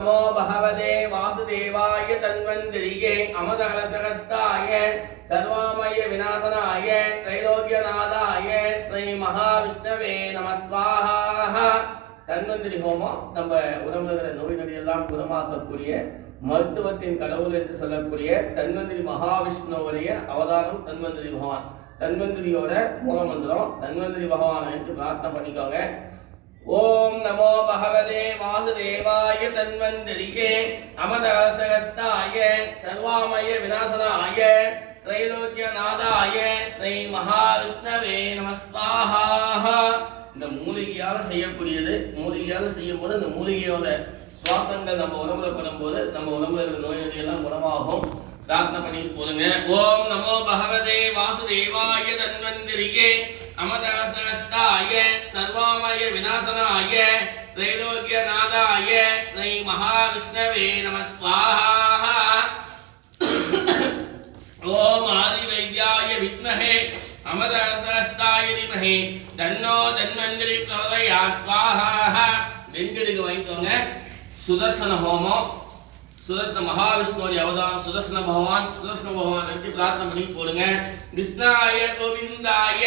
नमो भगवते वासुदेवाय तन्वन्दिरिये अमरकलशहस्ताय सर्वामय विनाशनाय त्रैलोक्यनाथाय श्री महाविष्णवे नमः स्वाहा. தன்வந்திரி ஹோமம் நம்ம உடம்புல இருக்கிற நோய் நொடியெல்லாம் குணமாக்கக்கூடிய மருத்துவத்தின் கடவுள் என்று சொல்லக்கூடிய தன்வந்திரி மகாவிஷ்ணுவுடைய அவதாரம் தன்வந்திரி பகவான். தன்வந்திரியோட மூலமந்திரம் தன்வந்திரி பகவான் என்று பிரார்த்தனை பண்ணிக்கோங்க. ओम नमो भगवते वासुदेवाय तन्वन्दिरिये अमरकलशहस्ताय सर्वामय विनाशनाय त्रैलोक्यनाथाय श्री महाविष्णवे नमः स्वाहा. இந்த மூலிகையால் செய்யக்கூடியது. மூலிகையால் செய்யும்போது இந்த மூலிகையோட சுவாசங்கள் நம்ம உடம்புல படும்போது நம்ம உடம்புல இருக்கிற நோய் நொடியெல்லாம் குணமாகும். பிரார்த்தனை பண்ணிட்டு போடுங்க. ஓம் நமோ பகவதே வாசுதேவாய தன்வந்திரியே अमरकलशहस्ताय सर्वामय विनाशनाय त्रैलोक्यनाथाय श्री महाविष्णवे नमः स्वाहा. ओम आदिवैद्याय विद्महे अमरकलशहस्ताय धीमहि तन्नो धन्वन्तरि प्रचोदयात् स्वाहा. வெண்கடுகு வாங்கிக்கோங்க. சுதர்சன ஹோமம் சுதர்சன மகாவிஷ்ணுவோட அவதாரம் சுதர்சன பகவான் வச்சு பிரார்த்தனை பண்ணி போடுங்க. கிருஷ்ணாய கோவிந்தாய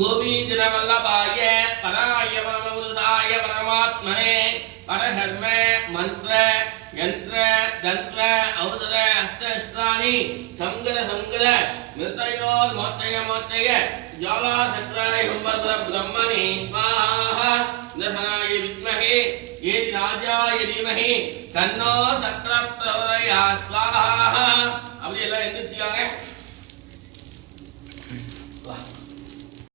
गोपीजनवल्लभाय पराय परमपुरुषाय परमात्मने परहर्म मंत्र यंत्र तंत्र औषध अस्त्राणि संगल मृतयोर्मोक्षय ज्वाला सत्राय हुंबत्र ब्रह्मणे स्वाहा. दशनाय विद्महे येति राजाय धीमहि तन्नो सत्र प्रचोदयात् स्वाहा. அப்படி எல்லாம் எந்திரிச்சுக்காங்க.